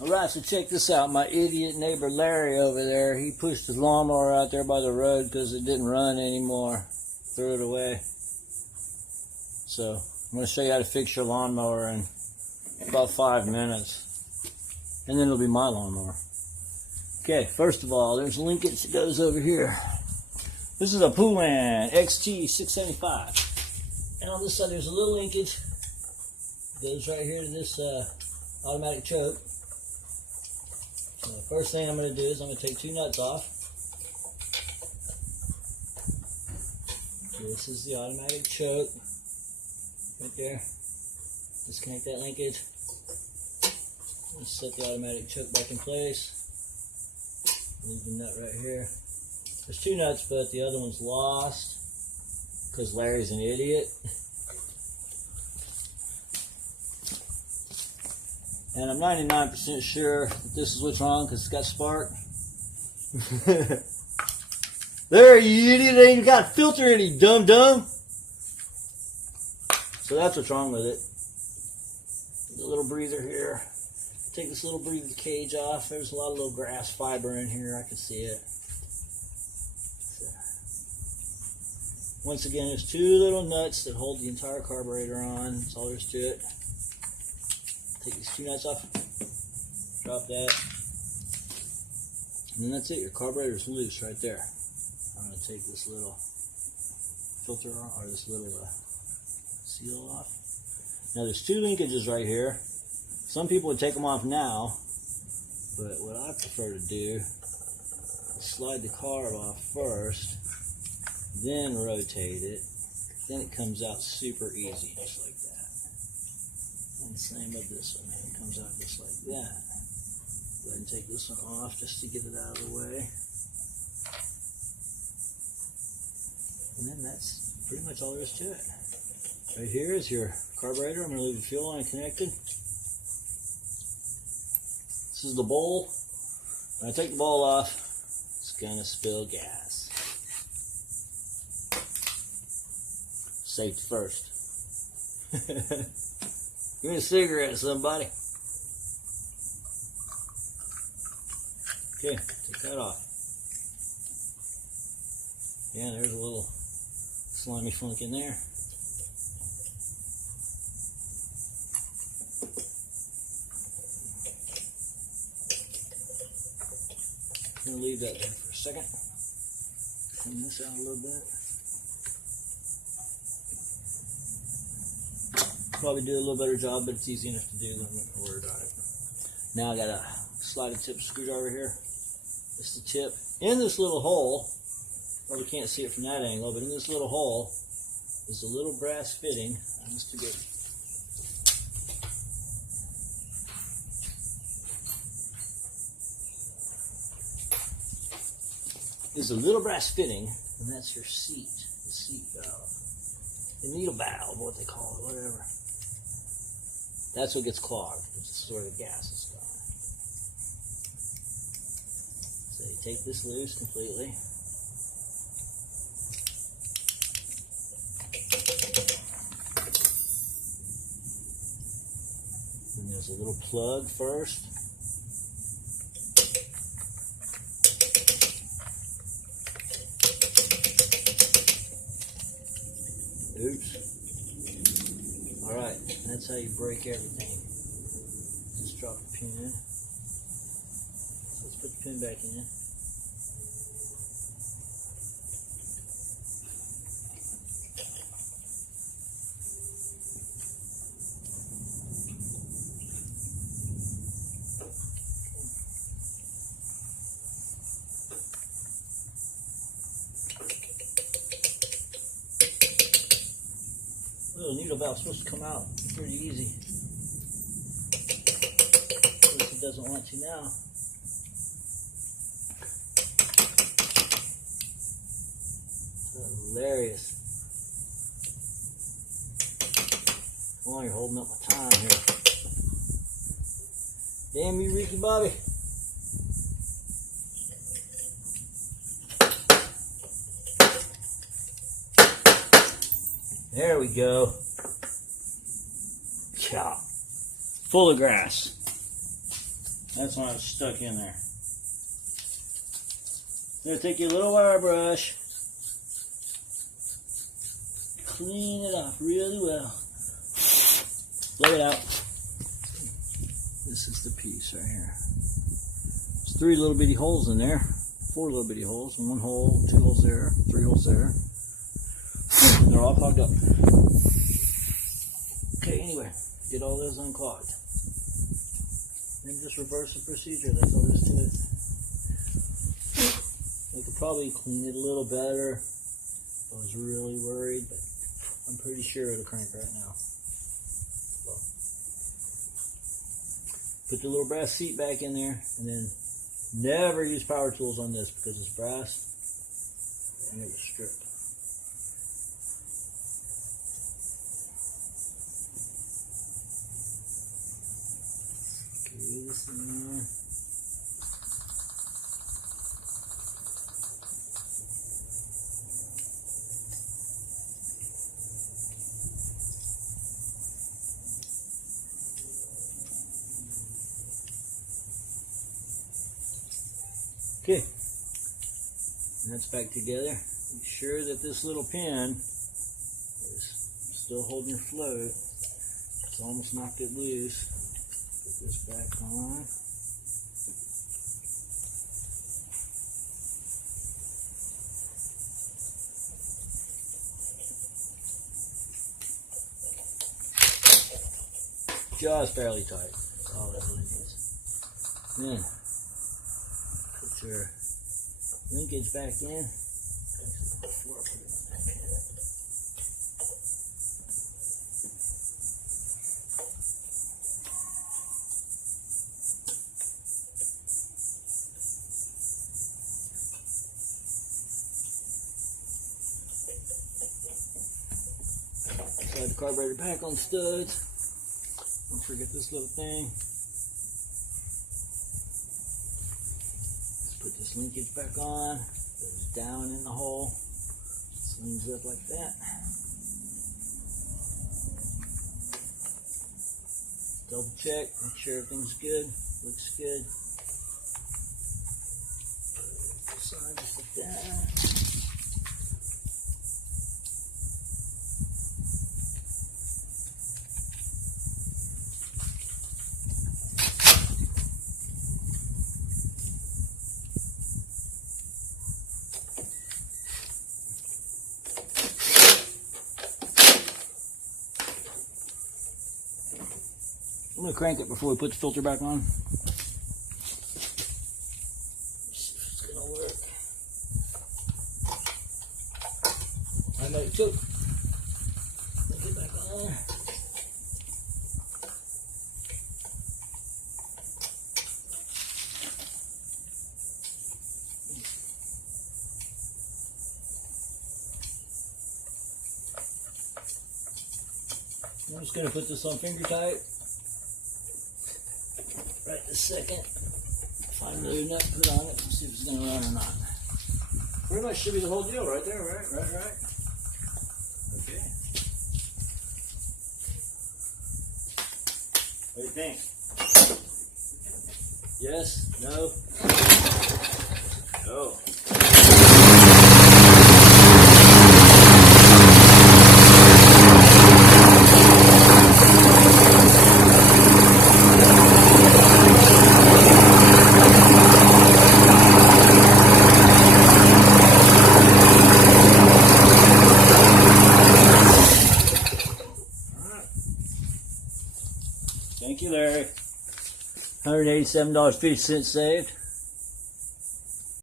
Alright, so check this out. My idiot neighbor Larry over there, he pushed his lawnmower out there by the road because it didn't run anymore. Threw it away. So, I'm going to show you how to fix your lawnmower in about 5 minutes. And then it'll be my lawnmower. Okay, first of all, there's a linkage that goes over here. This is a Poulan XT675. And on this side there's a little linkage. It goes right here to this automatic choke. So the first thing I'm going to do is I'm going to take 2 nuts off. This is the automatic choke. Right there. Disconnect that linkage. Let's set the automatic choke back in place. Leave the nut right here. There's 2 nuts, but the other one's lost because Larry's an idiot. And I'm 99% sure that this is what's wrong because it's got spark. There, you idiot! Ain't even got a filter in it, dum-dum! So that's what's wrong with it. The little breather here. Take this little breather cage off. There's a lot of little grass fiber in here. I can see it. So, once again, there's 2 little nuts that hold the entire carburetor on. That's all there is to it. Take these 2 nuts off. Drop that. And then that's it. Your carburetor's loose right there. I'm going to take this little filter off, or this little seal off. Now there's 2 linkages right here. Some people would take them off now, but what I prefer to do is slide the carb off first, then rotate it. Then it comes out super easy, just like that. And same with this one. It comes out just like that. Go ahead and take this one off just to get it out of the way. And then that's pretty much all there is to it. Right here is your carburetor. I'm going to leave the fuel line connected. This is the bowl. When I take the bowl off, it's going to spill gas. Safety first. Give me a cigarette, somebody. Okay, take that off. Yeah, there's a little slimy flunk in there. I'm going to leave that there for a second. Clean this out a little bit. Probably do a little better job, but it's easy enough to do, then I'm not going to worry about it. Now I got a sliding tip screwdriver here. This is the tip. In this little hole, probably can't see it from that angle, but in this little hole is a little brass fitting. Just to get There's a little brass fitting, and that's your seat, the seat valve, the needle valve, what they call it, whatever. That's what gets clogged, which is where the gas is gone. So you take this loose completely. And there's a little plug first. Oops. Alright, that's how you break everything. Just drop the pin in. So let's put the pin back in. The needle valve's supposed to come out pretty easy. At least it doesn't want to now. Hilarious. Come on, you're holding up my time here. Damn you, Ricky Bobby. There we go. Yeah. Full of grass. That's why it's stuck in there. Now take your little wire brush, clean it off really well. Blow it out. This is the piece right here. There's 3 little bitty holes in there. 4 little bitty holes. 1 hole, 2 holes there, 3 holes there. They're all plugged up. Okay, anyway, get all those unclogged. And just reverse the procedure. That's all there is to it. I could probably clean it a little better. I was really worried, but I'm pretty sure it'll crank right now. So, put the little brass seat back in there, and then never use power tools on this because it's brass and it will strip. Screw this in there. Okay, and that's back together. Make sure that this little pin is still holding your float. It's almost knocked it loose. Put this back on. Just barely tight. That's all that really needs. Then put your linkage back in. Slide the carburetor back on studs. Don't forget this little thing. Let's put this linkage back on. Goes down in the hole. Slings up like that. Double check, make sure everything's good. Looks good. Put it aside just like that. I'm going to crank it before we put the filter back on. See if it's going to work. I might choke. Put it back on. I'm just going to put this on finger tight. Right this second. Find another nut, put on it, and see if it's going to run or not. Pretty much should be the whole deal right there, right? Okay. What do you think? Yes? No? No. Thank you, Larry. $187.50 saved.